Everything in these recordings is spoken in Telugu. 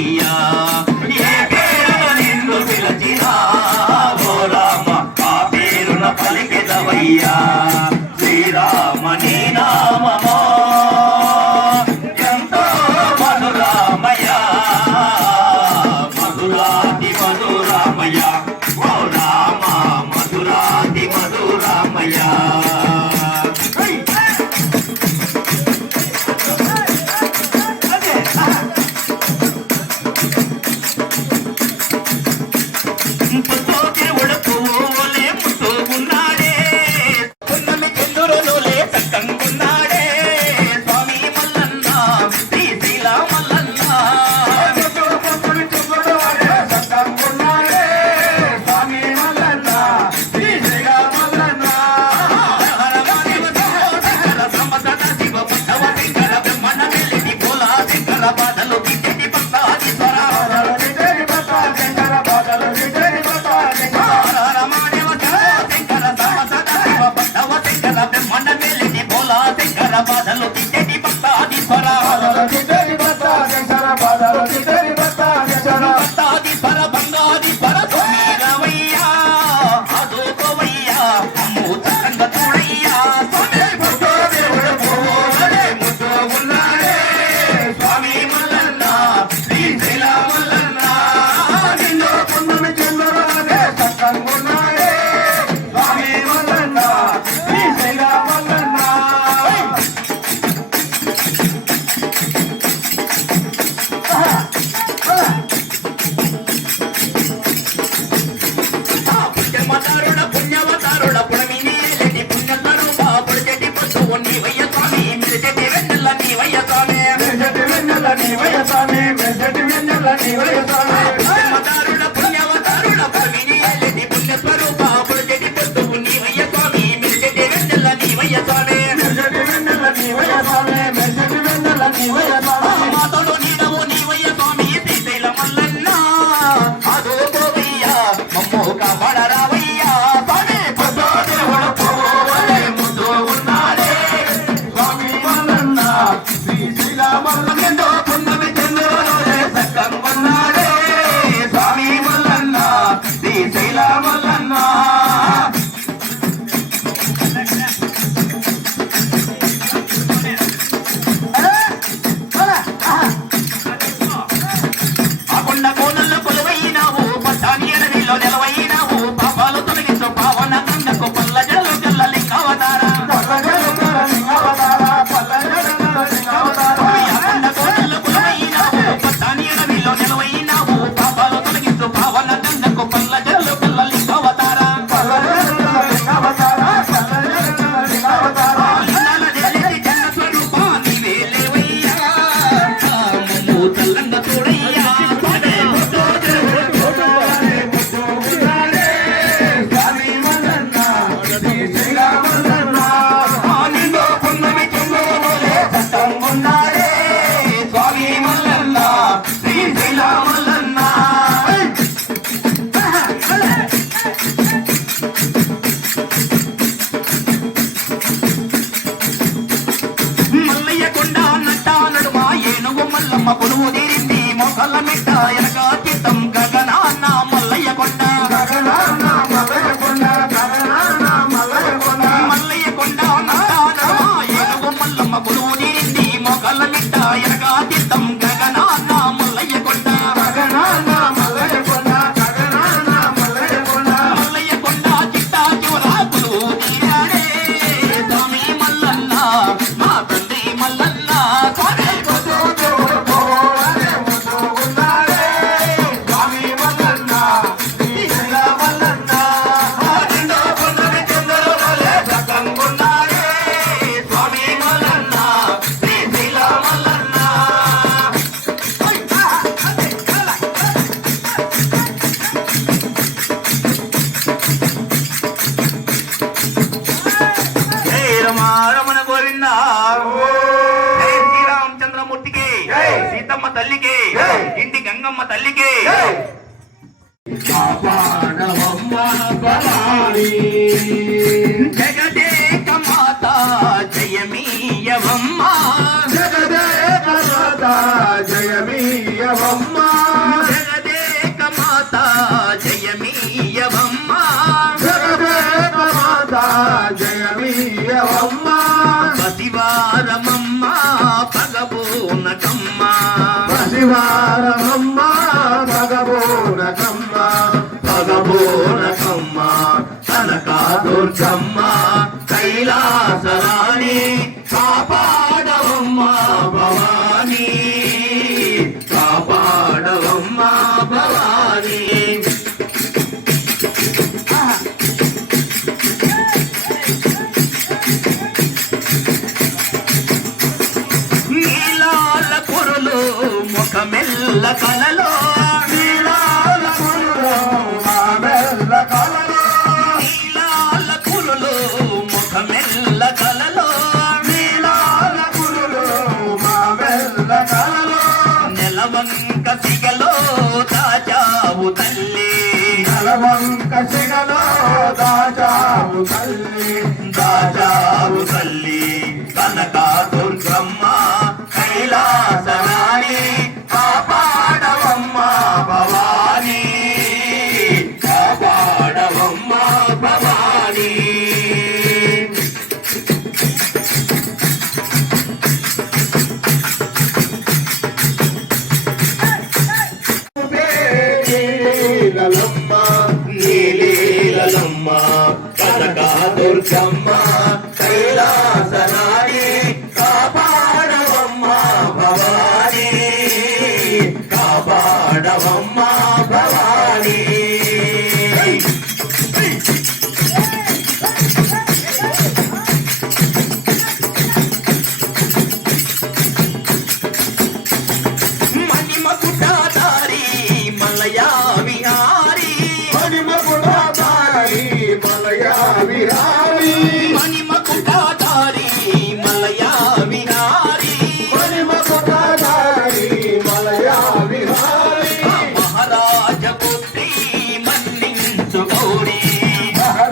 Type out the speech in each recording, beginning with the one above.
দিয়া 아, 자, మల్లన్న, శ్రీశైల మల్లన్న. ఎంతో 那苦累呀 నల్లమ్మ పొడువు తీరింది మోకాళ్ళ మిట్ట ఎనక చిత్తం గగ. り దుర్గమ్మ కైలాసరాణి కాపాడవమ్మ భవాని కాపాడవమ్మ భవాని. నీలాల కురులు ముఖమెల్ల కలలో పంచినలో దాచావు తల్లి దాచావు తల్లి కనకాదు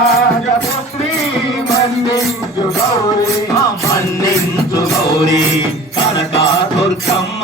రాజపుత్రి మన్నించు గౌరీ. కనకా దుర్గమ్మ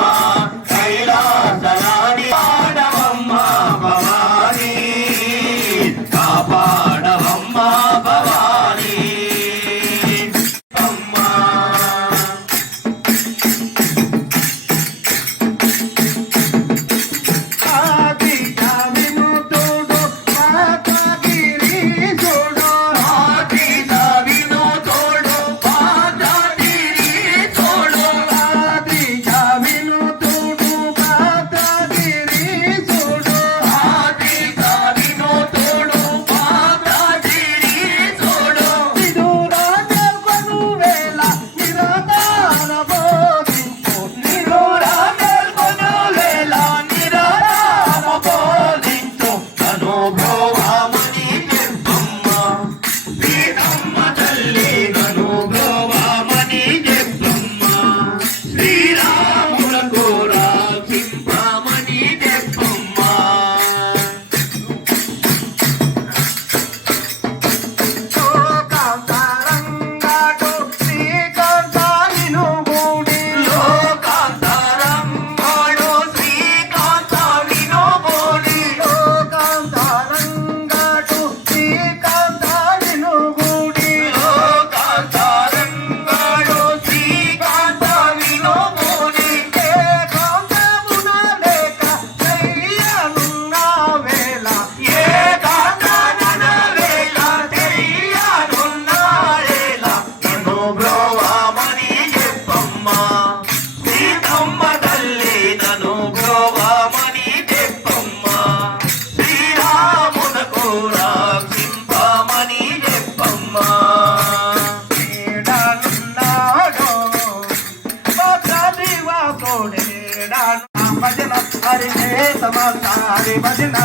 హరి దేశమంతా హరి భజన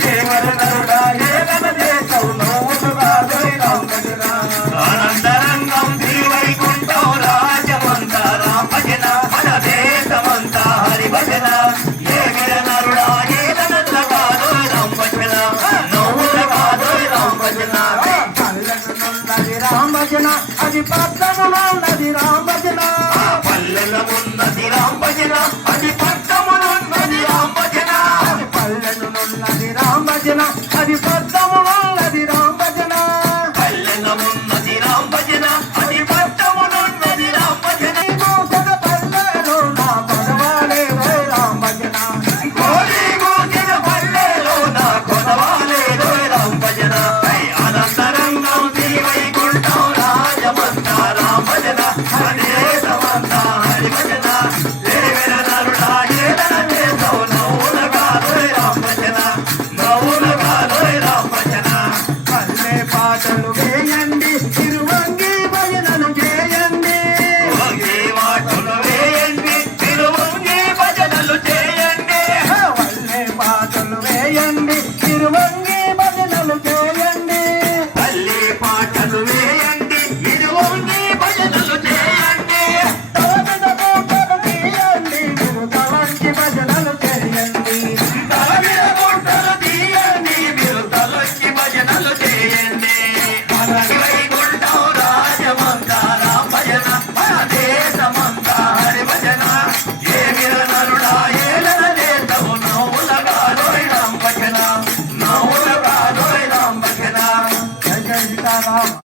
దేవర నరుడా ఏగన దేశం నవ్వులుగా దొరికాం